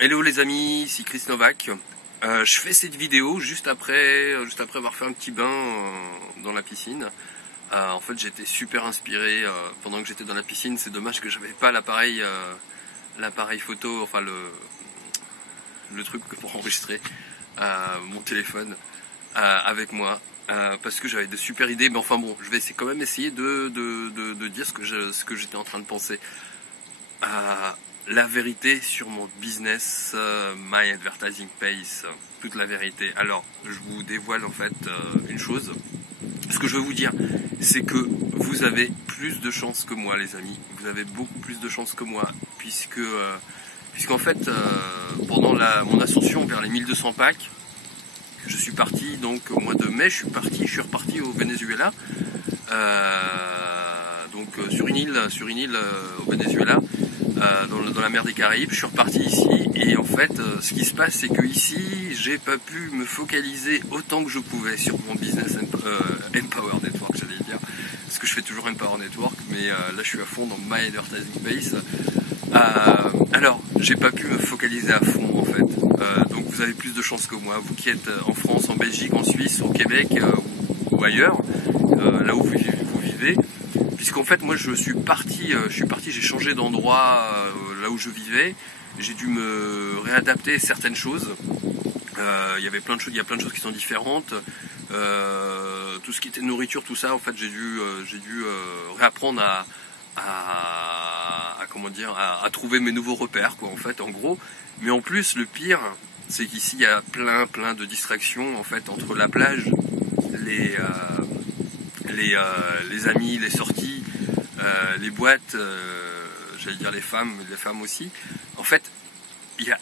Hello les amis, ici Chris Novak. Je fais cette vidéo juste après avoir fait un petit bain dans la piscine. En fait, j'étais super inspiré pendant que j'étais dans la piscine. C'est dommage que j'avais pas l'appareil photo, enfin le truc pour enregistrer mon téléphone avec moi. Parce que j'avais de super idées, mais enfin bon, je vais quand même essayer de dire ce que j'étais en train de penser. La vérité sur mon business, My Advertising Pace, toute la vérité. Alors, je vous dévoile en fait une chose. Ce que je veux vous dire, c'est que vous avez plus de chance que moi, les amis. Vous avez beaucoup plus de chance que moi, puisqu'en fait, pendant mon ascension vers les 1200 packs, je suis parti donc au mois de mai. Je suis reparti au Venezuela, donc sur une île au Venezuela. Dans la mer des Caraïbes, je suis reparti ici et en fait ce qui se passe c'est que ici j'ai pas pu me focaliser autant que je pouvais sur mon business Empower Network, j'allais dire, parce que je fais toujours Empower Network, mais là je suis à fond dans My Advertising Base. Alors j'ai pas pu me focaliser à fond en fait, donc vous avez plus de chance que moi, vous qui êtes en France, en Belgique, en Suisse, au Québec ou ailleurs, là où vous vivez. Puisqu'en fait moi je suis parti, j'ai changé d'endroit là où je vivais, j'ai dû me réadapter à certaines choses. Il y a plein de choses qui sont différentes. Tout ce qui était nourriture, tout ça, en fait j'ai dû réapprendre à trouver mes nouveaux repères, quoi, en fait, en gros. Mais en plus le pire, c'est qu'ici il y a plein de distractions en fait entre la plage, les amis, les sorties, les boîtes, j'allais dire les femmes aussi. En fait, il y a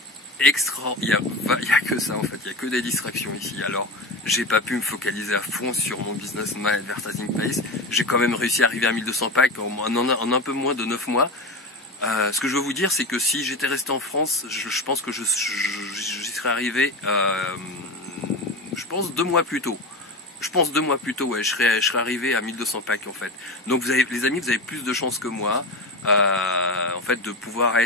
que ça en fait, il y a que des distractions ici. Alors, j'ai pas pu me focaliser à fond sur mon business My Advertising Pace. J'ai quand même réussi à arriver à 1200 packs en un peu moins de 9 mois. Ce que je veux vous dire, c'est que si j'étais resté en France, je pense que j'y serais arrivé, je pense 2 mois plus tôt. Ouais, je serais arrivé à 1200 packs en fait. Donc les amis, vous avez plus de chances que moi, en fait, de pouvoir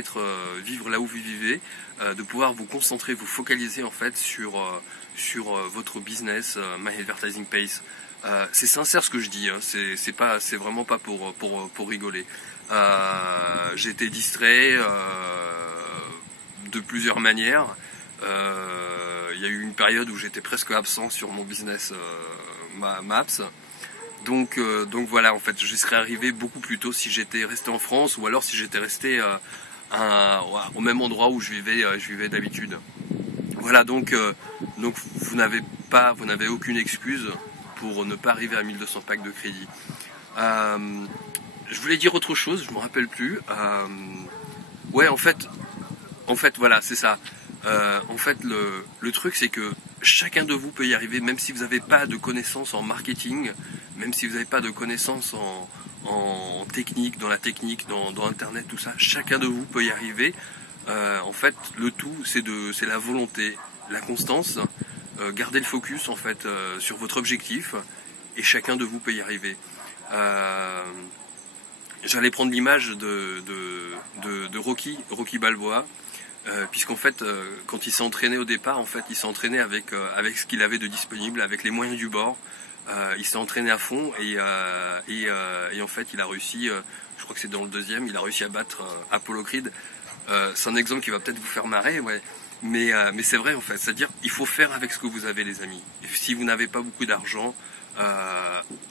vivre là où vous vivez, de pouvoir vous concentrer, vous focaliser en fait sur votre business, My Advertising Pace. C'est sincère ce que je dis, hein, c'est vraiment pas pour rigoler. J'ai été distrait de plusieurs manières. Il y a eu une période où j'étais presque absent sur mon business Maps. Donc voilà, en fait, je serais arrivé beaucoup plus tôt si j'étais resté en France ou alors si j'étais resté au même endroit où je vivais d'habitude. Voilà, donc vous n'avez aucune excuse pour ne pas arriver à 1200 packs de crédit. Je voulais dire autre chose, je me rappelle plus. Ouais, en fait, voilà, c'est ça. En fait, le truc, c'est que chacun de vous peut y arriver, même si vous n'avez pas de connaissances en marketing, même si vous n'avez pas de connaissances en technique, dans la technique, dans Internet, tout ça. Chacun de vous peut y arriver. En fait, le tout, c'est la volonté, la constance, garder le focus en fait sur votre objectif, et chacun de vous peut y arriver. J'allais prendre l'image de Rocky Balboa. Puisqu'en fait, quand il s'est entraîné au départ, en fait, il s'est entraîné avec ce qu'il avait de disponible, avec les moyens du bord. Il s'est entraîné à fond et en fait, il a réussi. Je crois que c'est dans le deuxième, il a réussi à battre Apollo Creed. C'est un exemple qui va peut-être vous faire marrer, ouais. Mais c'est vrai en fait. C'est-à-dire, il faut faire avec ce que vous avez, les amis. Et si vous n'avez pas beaucoup d'argent,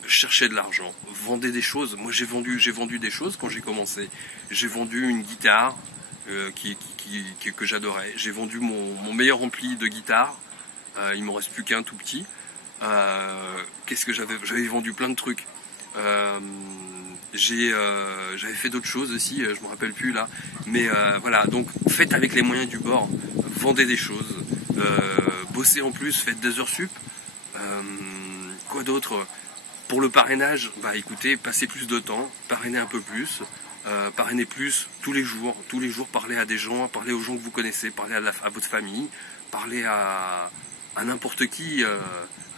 cherchez de l'argent, vendez des choses. Moi, j'ai vendu des choses quand j'ai commencé. J'ai vendu une guitare. Que j'adorais. J'ai vendu mon meilleur ampli de guitare. Il m'en reste plus qu'un tout petit. Qu'est-ce que j'avais vendu plein de trucs. J'avais fait d'autres choses aussi, je me rappelle plus là. Mais voilà, donc faites avec les moyens du bord. Vendez des choses. Bossez en plus, faites des heures sup. Quoi d'autre? Pour le parrainage, bah écoutez, passez plus de temps, parrainez un peu plus. Parrainez plus tous les jours, parlez à des gens, parlez aux gens que vous connaissez, parlez à votre famille, parlez à n'importe qui,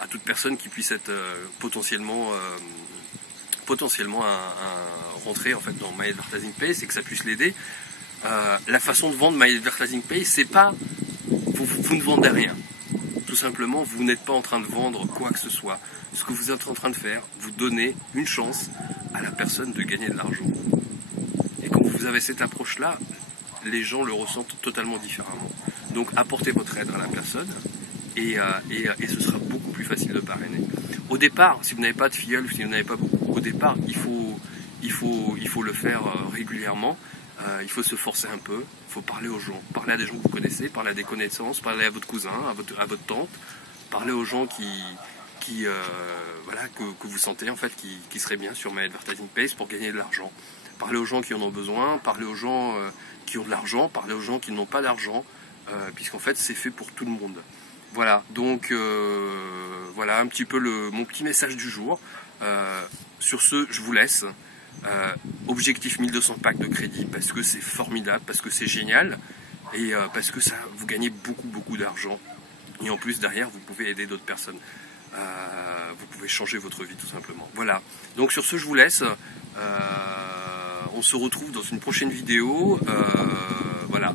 à toute personne qui puisse être potentiellement rentrer en fait dans My Advertising Pace et que ça puisse l'aider. la façon de vendre My Advertising Page, c'est pas, vous ne vendez rien. Tout simplement, vous n'êtes pas en train de vendre quoi que ce soit. Ce que vous êtes en train de faire, vous donnez une chance à la personne de gagner de l'argent. Et quand vous avez cette approche-là, les gens le ressentent totalement différemment. Donc apportez votre aide à la personne et ce sera beaucoup plus facile de parrainer. Au départ, si vous n'avez pas de filleul, si vous n'avez pas beaucoup, au départ, il faut le faire régulièrement. Il faut se forcer un peu, il faut parler aux gens, parler à des gens que vous connaissez, parler à des connaissances, parler à votre cousin, à votre tante, parler aux gens voilà, que vous sentez en fait qui seraient bien sur My Advertising Page pour gagner de l'argent. Parler aux gens qui en ont besoin, parler aux gens qui ont de l'argent, parler aux gens qui n'ont pas d'argent, puisqu'en fait c'est fait pour tout le monde. Voilà, donc voilà un petit peu mon petit message du jour. Sur ce, je vous laisse. Objectif 1200 packs de crédit parce que c'est formidable, parce que c'est génial et parce que ça vous gagnez beaucoup d'argent et en plus derrière vous pouvez aider d'autres personnes, vous pouvez changer votre vie tout simplement. Voilà, donc sur ce je vous laisse, on se retrouve dans une prochaine vidéo, voilà.